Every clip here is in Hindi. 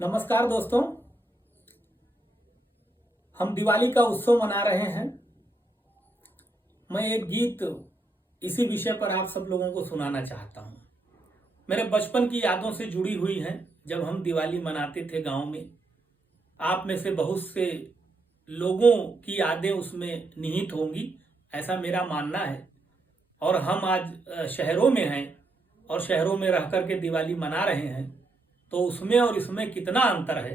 नमस्कार दोस्तों, हम दिवाली का उत्सव मना रहे हैं। मैं एक गीत इसी विषय पर आप सब लोगों को सुनाना चाहता हूं। मेरे बचपन की यादों से जुड़ी हुई हैं। जब हम दिवाली मनाते थे गांव में, आप में से बहुत से लोगों की यादें उसमें निहित होंगी, ऐसा मेरा मानना है। और हम आज शहरों में हैं और शहरों में रह कर के दिवाली मना रहे हैं, तो उसमें और इसमें कितना अंतर है,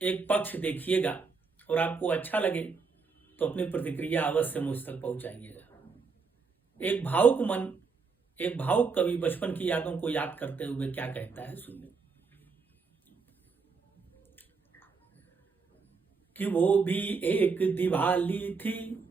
एक पक्ष देखिएगा और आपको अच्छा लगे तो अपनी प्रतिक्रिया अवश्य मुझ तक पहुंचाइएगा। एक भावुक मन, एक भावुक कवि बचपन की यादों को याद करते हुए क्या कहता है, सुनिए। कि वो भी एक दिवाली थी,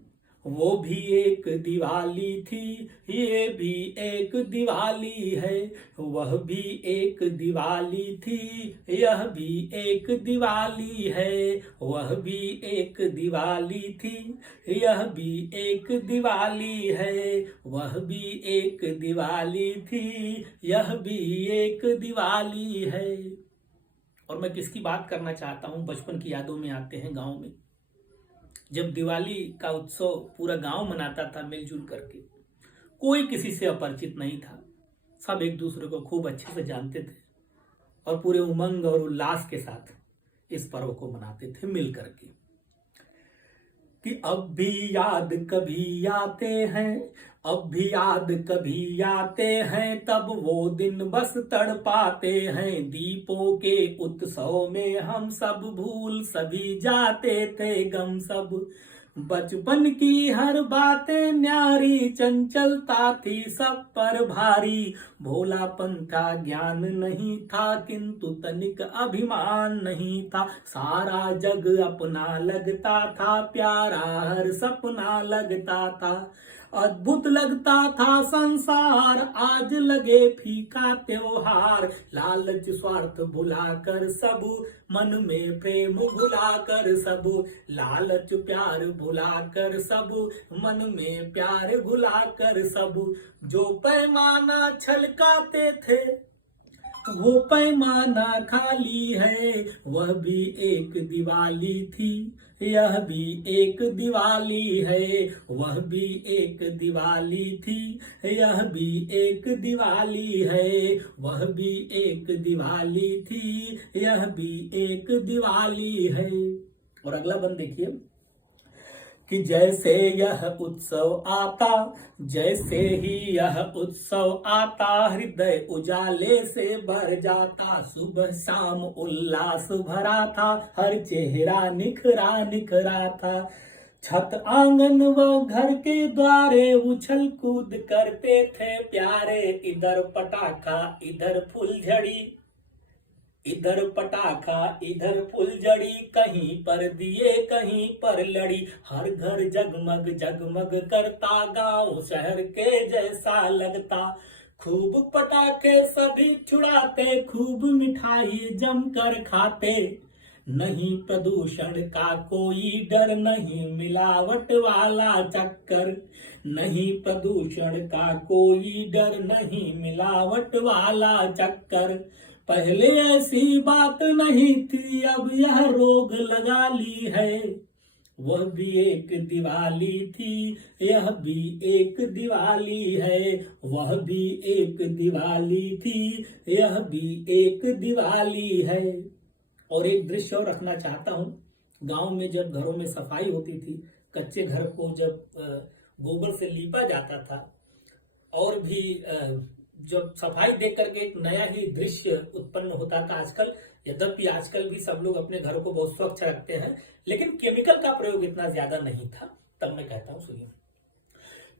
वो भी एक दिवाली थी, ये भी एक दिवाली है, वह भी एक दिवाली थी, यह भी एक दिवाली है, वह भी एक दिवाली थी, यह भी एक दिवाली है, वह भी एक दिवाली थी, यह भी एक दिवाली है। और मैं किसकी बात करना चाहता हूं, बचपन की यादों में आते हैं गांव में। जब दिवाली का उत्सव पूरा गांव मनाता था मिलजुल करके, कोई किसी से अपरिचित नहीं था, सब एक दूसरे को खूब अच्छे से जानते थे और पूरे उमंग और उल्लास के साथ इस पर्व को मनाते थे मिल करके। कि अब भी याद कभी आते हैं, अब भी याद कभी आते हैं, तब वो दिन बस तड़पाते हैं, दीपों के उत्सव में हम सब भूल सभी जाते थे गम सब। बचपन की हर बातें न्यारी, चंचलता थी सब पर भारी, भोलापन था ज्ञान नहीं था, किंतु तनिक अभिमान नहीं था, सारा जग अपना लगता था, प्यारा हर सपना लगता था, अद्भुत लगता था संसार, आज लगे फीका त्योहार, लालच स्वार्थ भुलाकर सब, मन में प्रेम भुलाकर सब, लालच प्यार भुलाकर सब, मन में प्यार भुलाकर सब, जो पैमाना छलकाते थे वो पैमाना खाली है, वह भी एक दिवाली थी, यह भी एक दिवाली है, वह भी एक दिवाली थी, यह भी एक दिवाली है, वह भी एक दिवाली थी, यह भी एक दिवाली है। और अगला बंद देखिए। कि जैसे यह उत्सव आता, जैसे ही यह उत्सव आता, हृदय उजाले से भर जाता, सुबह शाम उल्लास भरा था, हर चेहरा निखरा निखरा था, छत आंगन व घर के द्वारे उछल कूद करते थे प्यारे, इधर पटाखा इधर फुलझड़ी, इधर पटाखा इधर फुलझड़ी, कहीं पर दिए कहीं पर लड़ी, हर घर जगमग जगमग करता, गांव शहर के जैसा लगता, खूब पटाखे सभी छुड़ाते, खूब मिठाई जमकर खाते, नहीं प्रदूषण का कोई डर, नहीं मिलावट वाला चक्कर, नहीं प्रदूषण का कोई डर, नहीं मिलावट वाला चक्कर, पहले ऐसी बात नहीं थी, अब यह रोग लगा ली है, वह भी एक दिवाली थी, यह भी एक दिवाली है, वह भी एक दिवाली थी, यह भी एक दिवाली है। और एक दृश्य और रखना चाहता हूं। गांव में जब घरों में सफाई होती थी, कच्चे घर को जब गोबर से लीपा जाता था, और भी जब सफाई देख करके एक नया ही दृश्य उत्पन्न होता था। आजकल, यद्यपि आजकल भी सब लोग अपने घरों को बहुत स्वच्छ रखते हैं, लेकिन केमिकल का प्रयोग इतना ज्यादा नहीं था। तब मैं कहता हूं, सुनिए।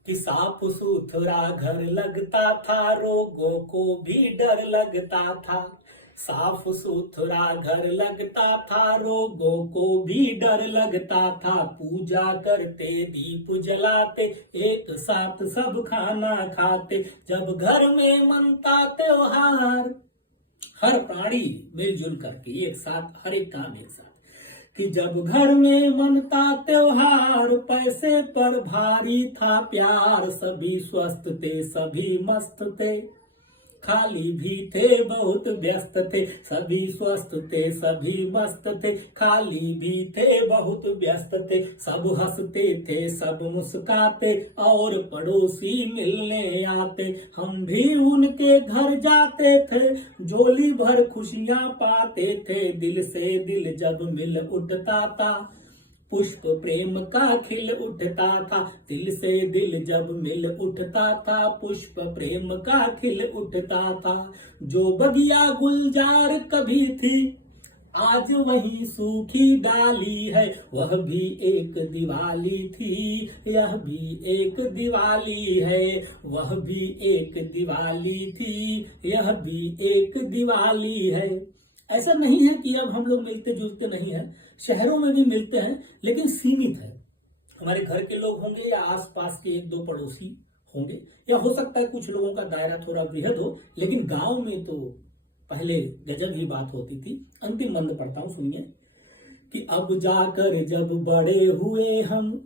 कि साफ सुथरा घर लगता था, रोगों को भी डर लगता था, साफ सुथरा घर लगता था, रोगों को भी डर लगता था, पूजा करते दीप जलाते, एक साथ सब खाना खाते, जब घर में मनता त्योहार, हर प्राणी मिलजुल करके एक साथ, हर एक काम एक साथ, कि जब घर में मनता त्योहार, पैसे पर भारी था प्यार, सभी स्वस्थ थे सभी मस्त थे, खाली भी थे बहुत व्यस्त थे, सभी स्वस्थ थे सभी मस्त थे। खाली भी थे बहुत व्यस्त थे, सब हंसते थे सब मुस्काते, और पड़ोसी मिलने आते। हम भी उनके घर जाते थे, झोली भर खुशियां पाते थे। दिल से दिल जब मिल उठता था, पुष्प प्रेम का खिल उठता था। दिल से दिल जब मिल उठता था, पुष्प प्रेम का खिल उठता था। जो बगिया गुलजार कभी थी, आज वही सूखी डाली है। वह भी एक दिवाली थी, यह भी एक दिवाली है। वह भी एक दिवाली थी, यह भी एक दिवाली है। ऐसा नहीं है कि अब हम लोग मिलते जुलते नहीं हैं, शहरों में भी मिलते हैं, लेकिन सीमित है। हमारे घर के लोग होंगे या आसपास के एक दो पड़ोसी होंगे, या हो सकता है कुछ लोगों का दायरा थोड़ा बृहद हो, लेकिन गांव में तो पहले गजब ही बात होती थी। अंतिम मंद पढ़ता हूं, सुनिए कि अब जाकर जब बड़े हुए हम,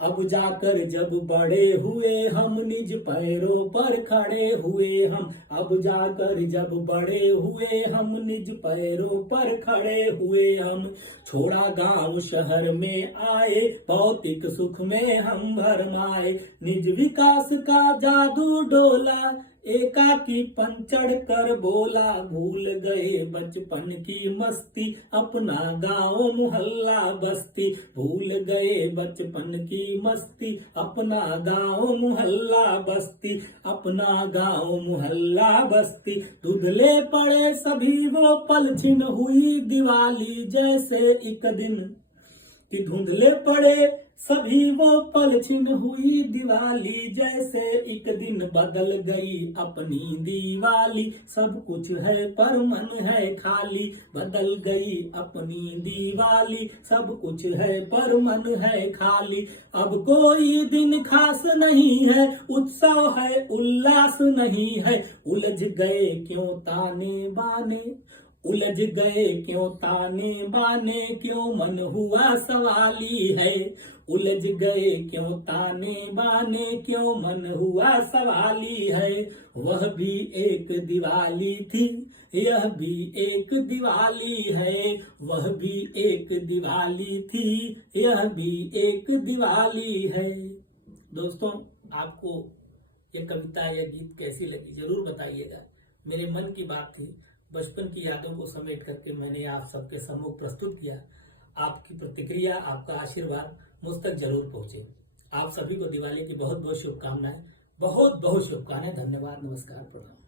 अब जाकर जब बड़े हुए हम, निज पैरों पर खड़े हुए हम। अब जाकर जब बड़े हुए हम, निज पैरों पर खड़े हुए हम। छोड़ा गांव शहर में आए, भौतिक सुख में हम भरमाए। निज विकास का जादू डोला, एकाकी पंचड़ कर बोला। भूल गए बचपन की मस्ती, अपना गांव मोहल्ला बस्ती। भूल गए बचपन की मस्ती, अपना गांव मोहल्ला बस्ती। अपना गांव मोहल्ला बस्ती। धुंधले पड़े सभी वो पल, छिन हुई दिवाली जैसे एक दिन। कि धुंधले पड़े सभी वो पल, छिन हुई दिवाली जैसे एक दिन। बदल गई अपनी दिवाली, सब कुछ है पर मन है खाली। बदल गई अपनी दिवाली, सब कुछ है पर मन है खाली। अब कोई दिन खास नहीं है, उत्सव है उल्लास नहीं है। उलझ गए क्यों ताने बाने, उलझ गए क्यों ताने बाने, क्यों मन हुआ सवाली है। उलझ गए क्यों ताने बाने, क्यों मन हुआ सवाली है। वह भी एक दिवाली थी, यह भी एक दिवाली है। वह भी एक दिवाली थी, यह भी एक दिवाली है। दोस्तों, आपको ये कविता या गीत कैसी लगी जरूर बताइएगा। मेरे मन की बात थी, बचपन की यादों को समेट करके मैंने आप सबके सम्मुख प्रस्तुत किया। आपकी प्रतिक्रिया, आपका आशीर्वाद मुझ तक जरूर पहुंचे। आप सभी को दिवाली की बहुत बहुत शुभकामनाएं, बहुत बहुत शुभकामनाएं। धन्यवाद, नमस्कार, प्रणाम।